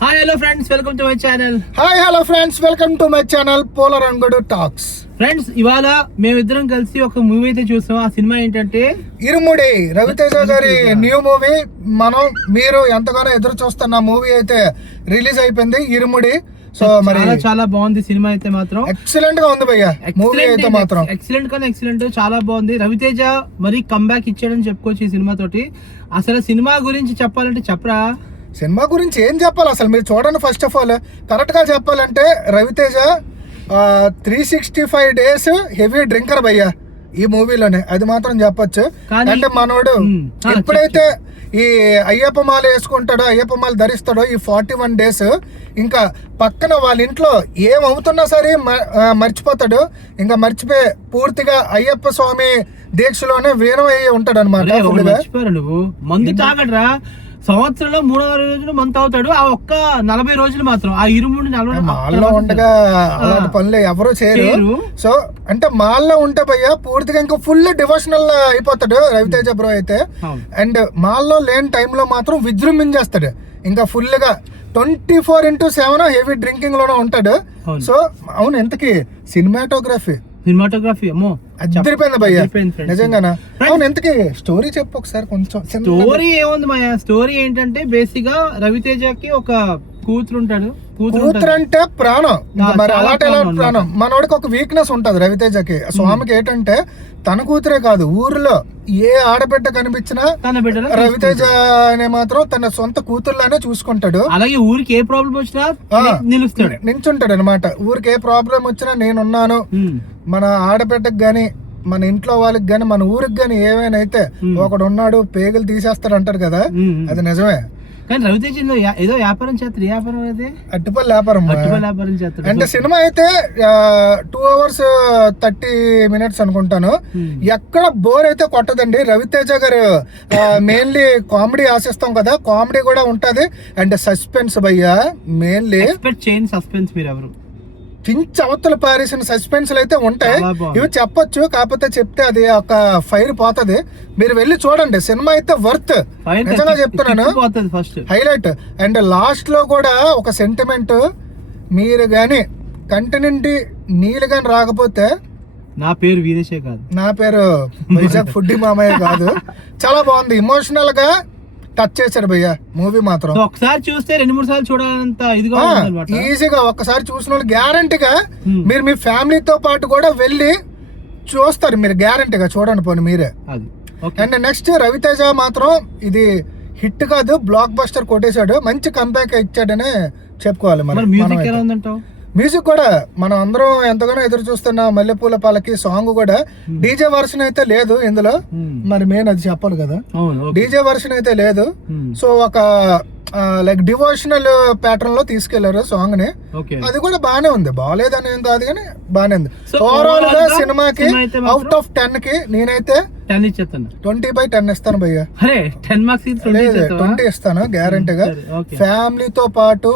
Hi hello friends, welcome to my channel. Hi hello friends, welcome to my channel Polarangadu talks. Friends, ఇవాళ మేమిద్దరం కలిసి ఒక movie అయితే చూస్తాం. ఆ సినిమా ఏంటంటే ఇరుముడి, రవితేజ గారి న్యూ మూవీ. మీరు ఎంతగానో ఎదురు చూస్తున్న మూవీ అయితే రిలీజ్ అయిపోయింది, ఇరుముడి. సో మరి చాలా బాగుంది సినిమా అయితే మాత్రం. ఎక్సలెంట్ గా ఉంది భయ్యా మూవీ అయితే మాత్రం. ఎక్సలెంట్ కానీ ఎక్సలెంట్, చాలా బాగుంది. రవితేజ మరి కంబ్యాక్ ఇచ్చాడని చెప్పుకోవచ్చు ఈ సినిమా తోటి. అసలు సినిమా గురించి చెప్పాలంటే చెప్పరా? సినిమా గురించి ఏం చెప్పాలి అసలు, మీరు చూడండి. ఫస్ట్ ఆఫ్ ఆల్ కరెక్ట్ గా చెప్పాలంటే రవితేజ 365 days హెవీ డ్రింకర్ భయ్యా ఈ మూవీలోనే, అది మాత్రం చెప్పొచ్చు. అంటే మనోడు ఎప్పుడైతే ఈ అయ్యప్ప మాల వేసుకుంటాడో, అయ్యప్ప మాల ధరిస్తాడో, ఈ 41 days ఇంకా పక్కన వాళ్ళ ఇంట్లో ఏమవుతున్నా సరే మర్చిపోతాడు. ఇంకా మర్చిపోయి పూర్తిగా అయ్యప్ప స్వామి దీక్షలోనే వీరమయ్యి ఉంటాడు అనమాట. నువ్వు మందు తాగడరా, సంవత్సరంలో 300 రోజులు మంత్ అవుతాడు. ఆ ఒక్క 40 రోజులు మాత్రం ఆ 23 మాల్లో ఉండగా అలాంటి పనులు ఎవరు చేయరు. సో అంటే మాల్లో ఉంటే భయ్యా పూర్తిగా ఇంకా ఫుల్ డివోషనల్ అయిపోతాడు రవితేజ బ్రో అయితే. అండ్ మాల్లో లేని టైంలో మాత్రం విజృంభించేస్తాడు ఇంకా ఫుల్ గా 24/7 హెవీ డ్రింకింగ్ లోనే ఉంటాడు. సో అవును, ఎంతకి సినిమాటోగ్రఫీ అమ్మో అదిరిపోయింది భయ్యా నిజంగానా. అవును, ఎంతకి స్టోరీ చెప్పు ఒకసారి కొంచెం. స్టోరీ ఏముంది మాయా, స్టోరీ ఏంటంటే బేసిక్ గా రవితేజకి ఒక కూతురు ఉంటాడు. కూతురు అంటే ప్రాణం, మరి అలాంటి ప్రాణం. మనోడికి ఒక వీక్నెస్ ఉంటది రవితేజకి. స్వామికి ఏంటంటే తన కూతురే కాదు, ఊరిలో ఏ ఆడబిడ్డ కనిపించినా రవితేజ అనే మాత్రం తన సొంత కూతుర్లానే చూసుకుంటాడు. అలాగే ఊరికి ఏ ప్రాబ్లం వచ్చినా నించుంటాడు అనమాట. ఊరికి ఏ ప్రాబ్లం వచ్చినా నేనున్నాను. మన ఆడబిడ్డకి గాని, మన ఇంట్లో వాళ్ళకి గాని, మన ఊరికి గాని ఏమైనా అయితే ఒకడు ఉన్నాడు, పేగులు తీసేస్తాడు అంటారు కదా, అది నిజమే. కానీ రవితేజ ఏదో వ్యాపారం చేస్తాడు. వ్యాపారం అయితే అట్టిపల్లి వ్యాపారం చేస్తాడు. అంటే సినిమా అయితే 2 hours 30 minutes అనుకుంటాను. ఎక్కడ బోర్ అయితే కొట్టదండి. రవితేజ గారు మెయిన్లీ కామెడీ ఆశిస్తాం కదా, కామెడీ కూడా ఉంటది. అండ్ సస్పెన్స్ భయ్యా మెయిన్లీ సస్పెన్స్. మీరు ఎవరు చించి అవతల పారేసిన సస్పెన్స్ అయితే ఉంటాయి. ఇవి చెప్పొచ్చు, కాకపోతే చెప్తే అది ఒక ఫైర్ పోతది. మీరు వెళ్ళి చూడండి, సినిమా అయితే వర్త్, నిజంగా చెప్తున్నాను. హైలైట్. అండ్ లాస్ట్ లో కూడా ఒక సెంటిమెంట్, మీరు గాని కంటి నుండి నీళ్ళు గాని రాకపోతే నా పేరు వీరేషే కాదు, నా పేరు వైజాగ్ ఫుడ్డి మామయ్య కాదు. చాలా బాగుంది, ఇమోషనల్ గా టచ్ చేశాడు భయ్యా మూవీ మాత్రం. ఒకసారి చూస్తే 2-3 సార్లు చూడాలంత ఇదిగా ఈజీగా ఒక్కసారి చూసిన వాళ్ళు గ్యారంటీగా మీరు మీ ఫ్యామిలీతో పాటు కూడా వెళ్ళి చూస్తారు. మీరు గ్యారంటీగా చూడండి పోనీ మీరే. అండ్ నెక్స్ట్ రవితేజ మాత్రం ఇది హిట్ కాదు, బ్లాక్ బస్టర్ కొట్టేశాడు. మంచి కంబ్యాక్ ఇచ్చాడనే చెప్పుకోవాలి. మరి మ్యూజిక్ కూడా మనం అందరం ఎంతగానో ఎదురు చూస్తున్న మల్లెపూల పాలకి సాంగ్ కూడా డీజే వర్షన్ అయితే లేదు ఇందులో. మరి మెయిన్ అది చెప్పాలి కదా, డీజే వర్షన్ అయితే లేదు. సో ఒక లైక్ డివోషనల్ ప్యాటర్న్ లో తీసుకెళ్లారు సాంగ్ ని. అది కూడా బానే ఉంది, బాగాలేదని ఏం కాదు కానీ బానే ఉంది. ఓవరాల్ గా సినిమాకి అవుట్ ఆఫ్ 10 కి నేనైతే 20/10 ఇస్తాను భయ్యా. 20 ఇస్తాను గ్యారంటీగా. ఫ్యామిలీతో పాటు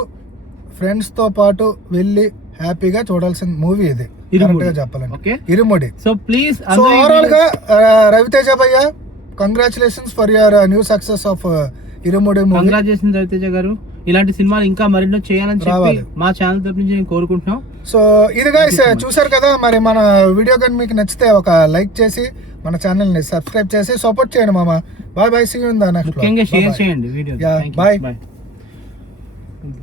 ఫ్రెండ్స్ తో పాటు వెళ్ళి హ్యాపీగా చూడాల్సిన మూవీ ఇది చెప్పాలంటే ఇరుముడి. సో ప్లీజ్ ఓవరాల్ గా రవితేజ భయ్య, congratulations for your new success of Irumudi movie. Congratulations Raviteja గారు, ఇలాంటి సినిమాలు ఇంకా మరెన్నో చేయాలని చెప్పి మా ఛానల్ తరపు నుంచి కోరుకుంటున్నాం. సో ఇది గైస్ చూసారు కదా, మరి మన వీడియో కానీ మీకు నచ్చితే ఒక లైక్ చేసి మన ఛానల్ ని సబ్స్క్రైబ్ చేసి సపోర్ట్ చేయండి మామ. Bye bye, see you in the next. ముఖ్యంగా షేర్ చేయండి వీడియో. బాయ్.